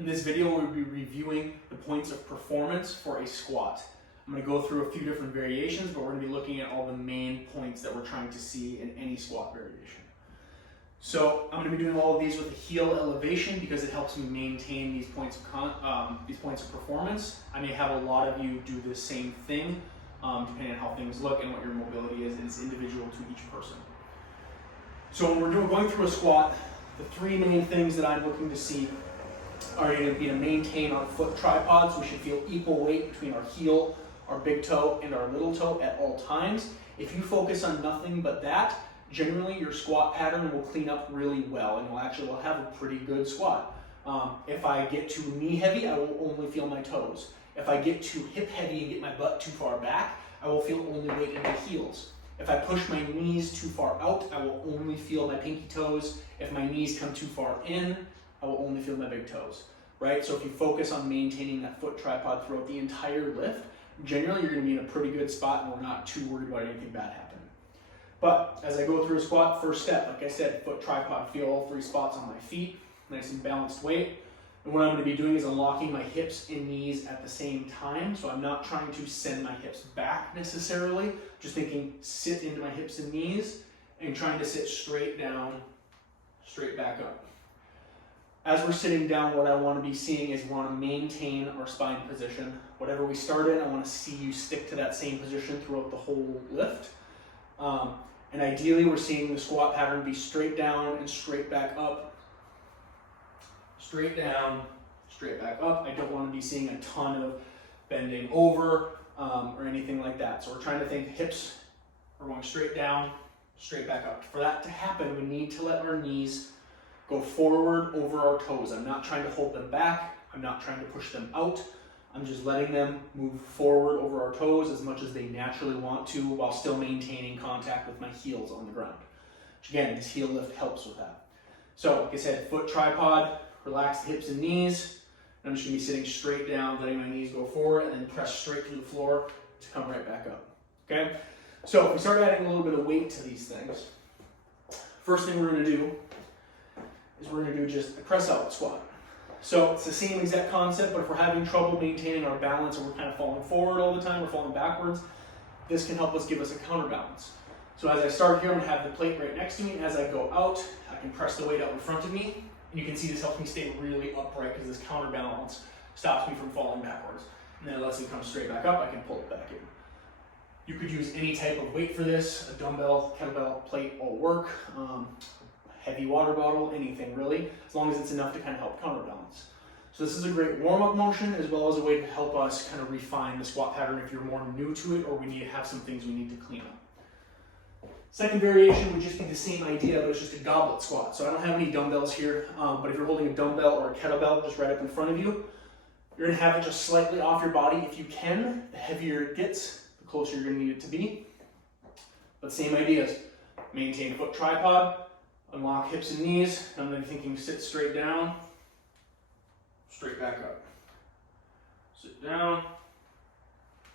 In this video, we'll be reviewing the points of performance for a squat. I'm going to go through a few different variations, but we're going to be looking at all the main points that we're trying to see in any squat variation. So I'm going to be doing all of these with a heel elevation because it helps me maintain these points of performance. I may have a lot of you do the same thing, depending on how things look and what your mobility is. It's individual to each person. So when we're going through a squat, the three main things that I'm looking to see are going to be to maintain our foot tripods. We should feel equal weight between our heel, our big toe, and our little toe at all times. If you focus on nothing but that, generally your squat pattern will clean up really well and will have a pretty good squat. If I get too knee heavy, I will only feel my toes. If I get too hip heavy and get my butt too far back, I will feel only weight in my heels. If I push my knees too far out, I will only feel my pinky toes. If my knees come too far in, I will only feel my big toes, right? So if you focus on maintaining that foot tripod throughout the entire lift, generally you're gonna be in a pretty good spot and we're not too worried about anything bad happening. But as I go through a squat, first step, like I said, foot tripod, feel all three spots on my feet, nice and balanced weight. And what I'm gonna be doing is unlocking my hips and knees at the same time. So I'm not trying to send my hips back necessarily, just thinking sit into my hips and knees and trying to sit straight down, straight back up. As we're sitting down, what I want to be seeing is we want to maintain our spine position. Whatever we start in, I want to see you stick to that same position throughout the whole lift. And ideally, we're seeing the squat pattern be straight down and straight back up. Straight down, straight back up. I don't want to be seeing a ton of bending over or anything like that. So we're trying to think hips are going straight down, straight back up. For that to happen, we need to let our knees go forward over our toes. I'm not trying to hold them back. I'm not trying to push them out. I'm just letting them move forward over our toes as much as they naturally want to while still maintaining contact with my heels on the ground. Which again, this heel lift helps with that. So like I said, foot tripod, relax the hips and knees. I'm just gonna be sitting straight down, letting my knees go forward and then press straight to the floor to come right back up, okay? So if we start adding a little bit of weight to these things, first thing we're gonna do is we're going to do just a press out squat. So it's the same exact concept, but if we're having trouble maintaining our balance and we're kind of falling forward all the time, we're falling backwards, this can help us give us a counterbalance. So as I start here, I'm going to have the plate right next to me. As I go out, I can press the weight out in front of me. And you can see this helps me stay really upright because this counterbalance stops me from falling backwards. And then it lets me come straight back up. I can pull it back in. You could use any type of weight for this. A dumbbell, kettlebell, plate, all work. Heavy water bottle, anything really, as long as it's enough to kind of help counterbalance. So this is a great warm-up motion as well as a way to help us kind of refine the squat pattern if you're more new to it or we need to have some things we need to clean up. Second variation would just be the same idea, but it's just a goblet squat. So I don't have any dumbbells here, but if you're holding a dumbbell or a kettlebell just right up in front of you, you're gonna have it just slightly off your body. If you can, the heavier it gets, the closer you're gonna need it to be. But same ideas, maintain foot tripod, unlock hips and knees, and I'm then thinking sit straight down, straight back up. Sit down,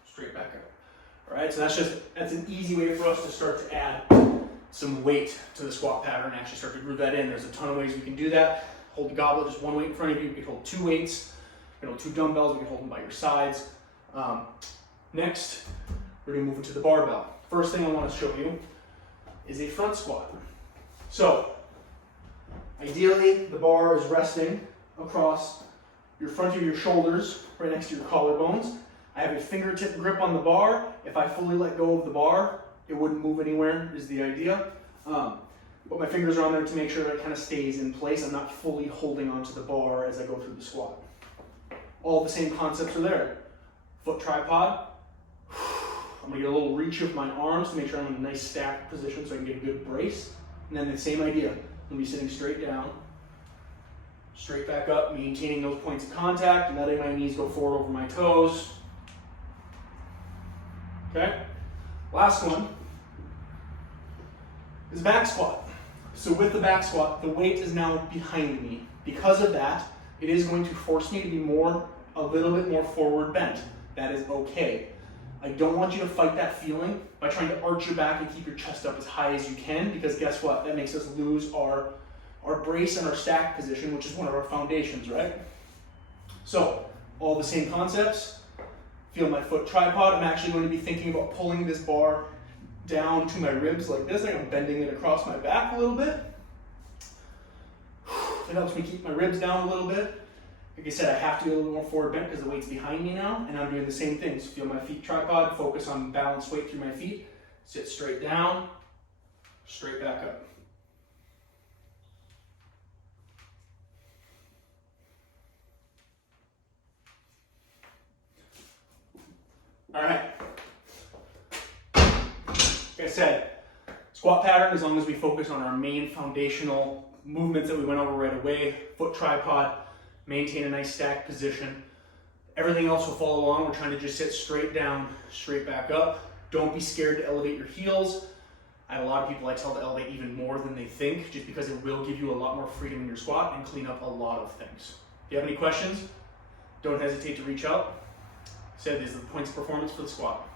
straight back up. All right, so that's an easy way for us to start to add some weight to the squat pattern and actually start to groove that in. There's a ton of ways we can do that. Hold the goblet, just one weight in front of you. You can hold two weights, you can hold two dumbbells, you can hold them by your sides. Next, we're gonna move into the barbell. First thing I wanna show you is a front squat. So, ideally, the bar is resting across your front of your shoulders, right next to your collarbones. I have a fingertip grip on the bar. If I fully let go of the bar, it wouldn't move anywhere, is the idea. But my fingers are on there to make sure that it kind of stays in place. I'm not fully holding onto the bar as I go through the squat. All the same concepts are there. Foot tripod. I'm gonna get a little reach of my arms to make sure I'm in a nice stacked position so I can get a good brace. And then the same idea, I'm gonna be sitting straight down, straight back up, maintaining those points of contact, and letting my knees go forward over my toes. Okay? Last one is back squat. So with the back squat, the weight is now behind me. Because of that, it is going to force me to be a little bit more forward bent. That is okay. I don't want you to fight that feeling by trying to arch your back and keep your chest up as high as you can, because guess what? That makes us lose our brace and our stack position, which is one of our foundations, right? So, all the same concepts. Feel my foot tripod. I'm actually going to be thinking about pulling this bar down to my ribs like this, like I'm bending it across my back a little bit. It helps me keep my ribs down a little bit. Like I said, I have to be a little more forward bent because the weight's behind me now, and I'm doing the same thing. So feel my feet tripod, focus on balanced weight through my feet, sit straight down, straight back up. All right. Like I said, squat pattern, as long as we focus on our main foundational movements that we went over right away, foot tripod, maintain a nice stacked position. Everything else will follow along. We're trying to just sit straight down, straight back up. Don't be scared to elevate your heels. I have a lot of people I tell to elevate even more than they think, just because it will give you a lot more freedom in your squat and clean up a lot of things. If you have any questions, don't hesitate to reach out. Like I said, these are the points of performance for the squat.